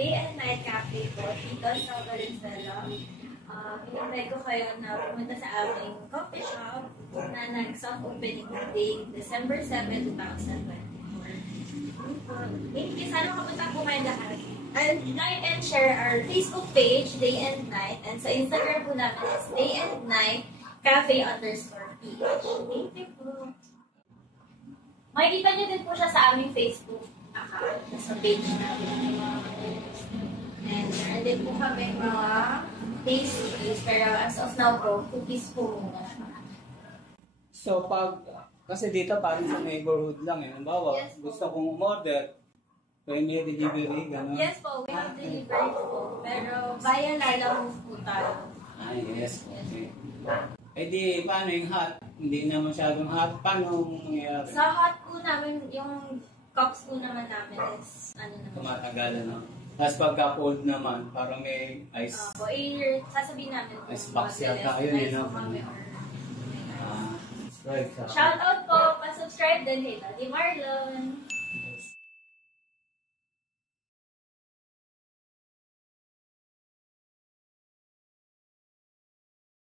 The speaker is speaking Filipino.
Day and Night Cafe po dito sa Valenzuela. In-invite ko kayo na pumunta sa aming coffee shop na nag-soft opening day December 7, 2024. Thank you. Sana kapunta po kayo lahat. And like and share our Facebook page, Day and Night. And sa Instagram po namin is Day and Night Cafe_PH. Thank you po. Makikita nyo din po siya sa aming Facebook account. Sa page namin. And meron din po kami mga pastries. Pero as of now po, cookies po muna. So kasi dito parang sa neighborhood lang eh. Halimbawa, Yes, gusto kong umorder, may delivery, gano'n? Yes po, we have delivery po. Pero via Lala Move po tayo. Ah, yes. Okay. Eh di, paano yung hot? Hindi na masyadong hot. Paano mangyayari? Sa hot po namin, yung cups po naman namin is naman. Tumatagal, ano? Tapos pagka-cold naman, parang may ice. Sasabihin namin po. Ice box yata yun, ice no? po kami or Right. shout out po, pa-subscribe din kay Daddy Marlon.